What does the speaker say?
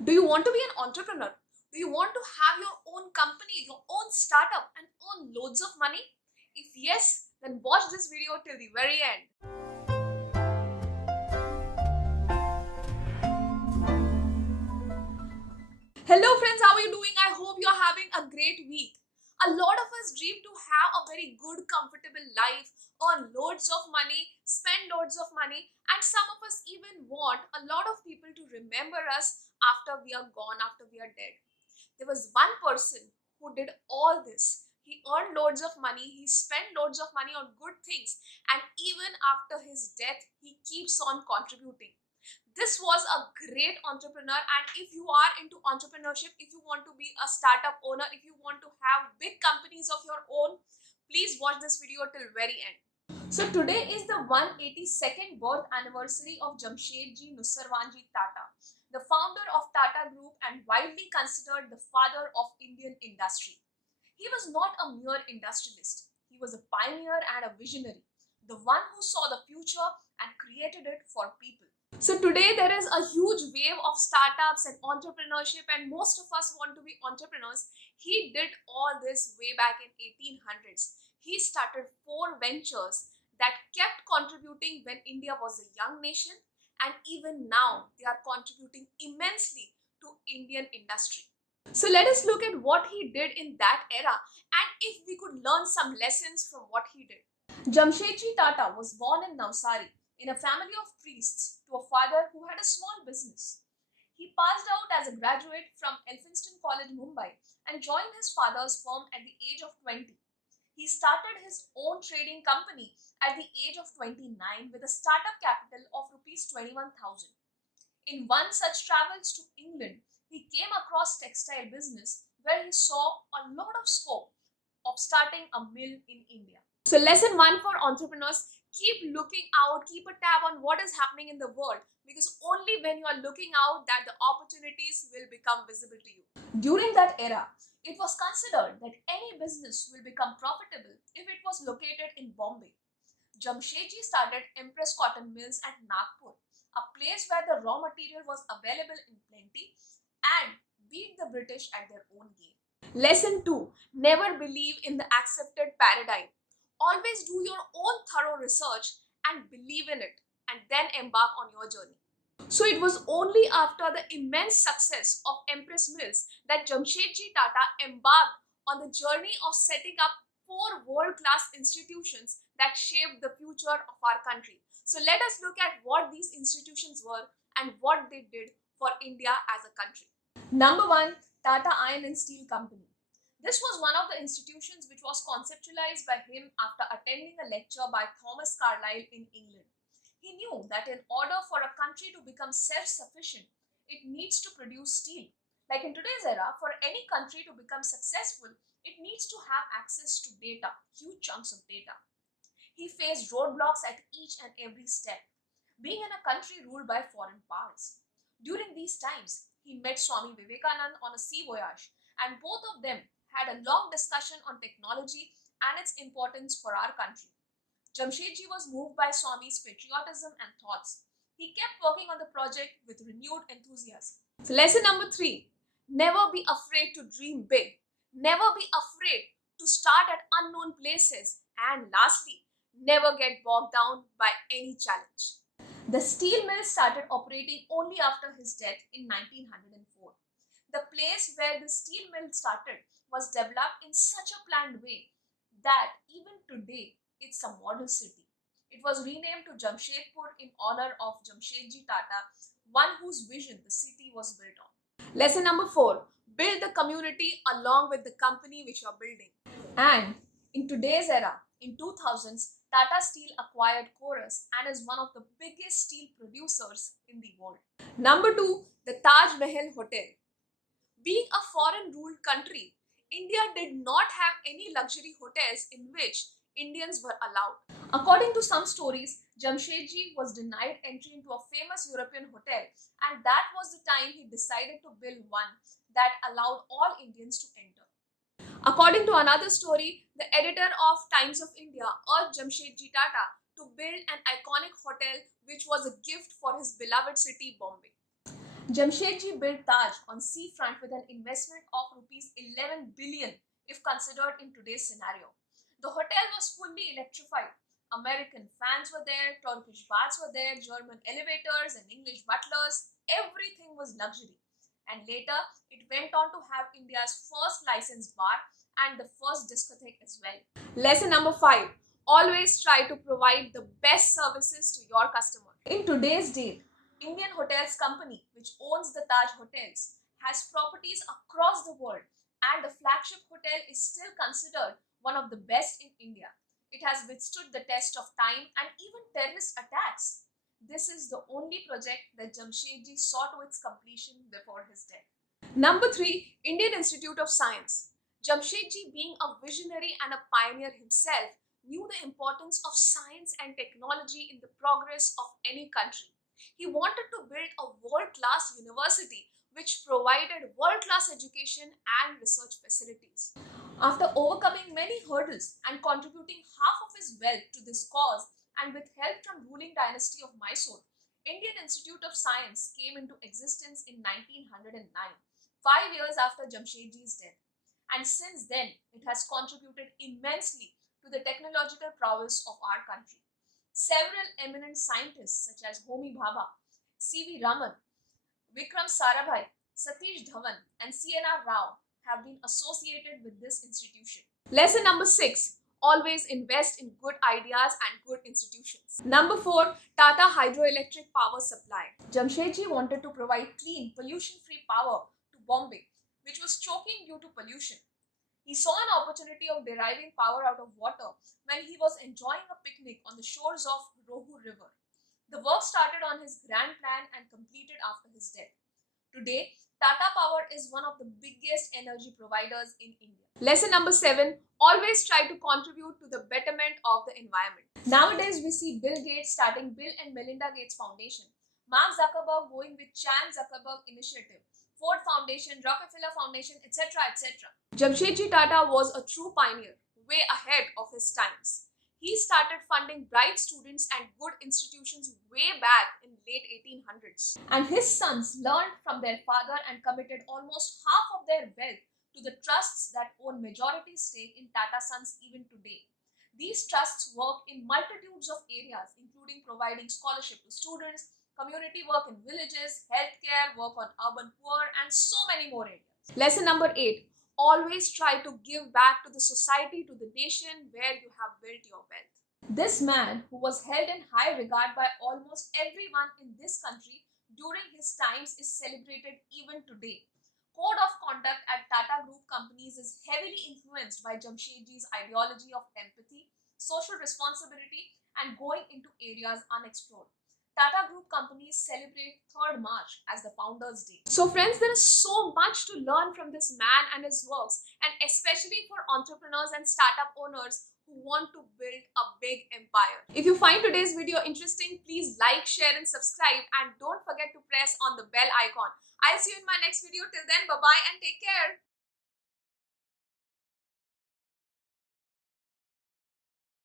Do you want to be an entrepreneur? Do you want to have your own company, your own startup, and earn loads of money? If yes, then watch this video till the very end. Hello, friends, how are you doing? I hope you're having a great week. A lot of us dream to have a very good, comfortable life, earn loads of money, spend loads of money, and some of us even want a lot of people to remember us after we are gone, after we are dead. There was one person who did all this. He earned loads of money, he spent loads of money on good things, and even after his death, he keeps on contributing. This was a great entrepreneur, and if you are into entrepreneurship, if you want to be a startup owner, if you want to have big companies of your own, please watch this video till very end. So today is the 182nd birth anniversary of Jamshedji Nusarwanji Tata, the founder of Tata Group and widely considered the father of Indian industry. He was not a mere industrialist. He was a pioneer and a visionary, the one who saw the future and created it for people. So today there is a huge wave of startups and entrepreneurship, and most of us want to be entrepreneurs. He did all this way back in 1800s. He started four ventures that kept contributing when India was a young nation, and even now they are contributing immensely to Indian industry. So let us look at what he did in that era and if we could learn some lessons from what he did. Jamshedji Tata was born in Navsari in a family of priests to a father who had a small business. He passed out as a graduate from Elphinstone College, Mumbai, and joined his father's firm at the age of 20. He started his own trading company at the age of 29 with a startup capital of rupees 21,000. In one such travels to England, he came across textile business where he saw a lot of scope of starting a mill in India. So lesson 1 for entrepreneurs, keep looking out, keep a tab on what is happening in the world, because only when you are looking out that the opportunities will become visible to you. During that era, it was considered that any business will become profitable if it was located in Bombay. Jamshedji started Empress Cotton Mills at Nagpur, a place where the raw material was available in plenty, and beat the British at their own game. Lesson 2, never believe in the accepted paradigm. Always do your own thorough research and believe in it, and then embark on your journey. So it was only after the immense success of Empress Mills that Jamshedji Tata embarked on the journey of setting up four world-class institutions that shaped the future of our country. So let us look at what these institutions were and what they did for India as a country. Number 1, Tata Iron and Steel Company. This was one of the institutions which was conceptualized by him after attending a lecture by Thomas Carlyle in England. He knew that in order for a country to become self-sufficient, it needs to produce steel. Like in today's era, for any country to become successful, it needs to have access to data, huge chunks of data. He faced roadblocks at each and every step, being in a country ruled by foreign powers. During these times, he met Swami Vivekananda on a sea voyage, and both of them had a long discussion on technology and its importance for our country. Jamshedji was moved by Swami's patriotism and thoughts. He kept working on the project with renewed enthusiasm. So lesson number 3, never be afraid to dream big. Never be afraid to start at unknown places. And lastly, never get bogged down by any challenge. The steel mill started operating only after his death in 1904. The place where the steel mill started was developed in such a planned way that even today it's a model city. It was renamed to Jamshedpur in honor of Jamshedji Tata, one whose vision the city was built on. Lesson number 4, build the community along with the company which you are building. And in today's era, in 2000s, Tata Steel acquired Chorus and is one of the biggest steel producers in the world. Number 2, the Taj Mahal Hotel. Being a foreign ruled country, India did not have any luxury hotels in which Indians were allowed. According to some stories, Jamshedji was denied entry into a famous European hotel, and that was the time he decided to build one that allowed all Indians to enter. According to another story, the editor of Times of India urged Jamshedji Tata to build an iconic hotel which was a gift for his beloved city, Bombay. Jamshedji built Taj on seafront with an investment of rupees 11 billion if considered in today's scenario. The hotel was fully electrified. American fans were there, Turkish baths were there, German elevators and English butlers. Everything was luxury. And later, it went on to have India's first licensed bar and the first discotheque as well. Lesson number 5. Always try to provide the best services to your customer. In today's day, Indian Hotels Company, which owns the Taj Hotels, has properties across the world, and the flagship hotel is still considered one of the best in India. It has withstood the test of time and even terrorist attacks. This is the only project that Jamshedji saw to its completion before his death. Number 3. Indian Institute of Science. Jamshedji, being a visionary and a pioneer himself, knew the importance of science and technology in the progress of any country. He wanted to build a world-class university which provided world-class education and research facilities. After overcoming many hurdles and contributing half of his wealth to this cause, and with help from ruling dynasty of Mysore, Indian Institute of Science came into existence in 1909, 5 years after Jamshedji's death. And since then, it has contributed immensely to the technological prowess of our country. Several eminent scientists such as Homi Bhabha, C.V. Raman, Vikram Sarabhai, Satish Dhawan, and C.N.R. Rao have been associated with this institution. Lesson number 6. Always invest in good ideas and good institutions. Number 4. Tata Hydroelectric Power Supply. Jamshedji wanted to provide clean, pollution-free power to Bombay, which was choking due to pollution. He saw an opportunity of deriving power out of water when he was enjoying a picnic on the shores of Rohu River. The work started on his grand plan and completed after his death. Today, Tata Power is one of the biggest energy providers in India. Lesson number 7. Always try to contribute to the betterment of the environment. Nowadays, we see Bill Gates starting Bill and Melinda Gates Foundation, Mark Zuckerberg going with Chan Zuckerberg Initiative, Ford Foundation, Rockefeller Foundation, etc. etc. Jamshedji Tata was a true pioneer, way ahead of his times. He started funding bright students and good institutions way back in late 1800s. And his sons learned from their father and committed almost half of their wealth to the trusts that own majority stake in Tata Sons even today. These trusts work in multitudes of areas, including providing scholarship to students, community work in villages, healthcare, work on urban poor, and so many more areas. Lesson number 8. Always try to give back to the society, to the nation where you have built your wealth. This man, who was held in high regard by almost everyone in this country during his times, is celebrated even today. Code of conduct at Tata Group companies is heavily influenced by Jamshedji's ideology of empathy, social responsibility, and going into areas unexplored. Tata Group companies celebrate 3rd March as the Founders' Day. So friends, there is so much to learn from this man and his works, and especially for entrepreneurs and startup owners who want to build a big empire. If you find today's video interesting, please like, share and subscribe, and don't forget to press on the bell icon. I'll see you in my next video. Till then, bye-bye and take care.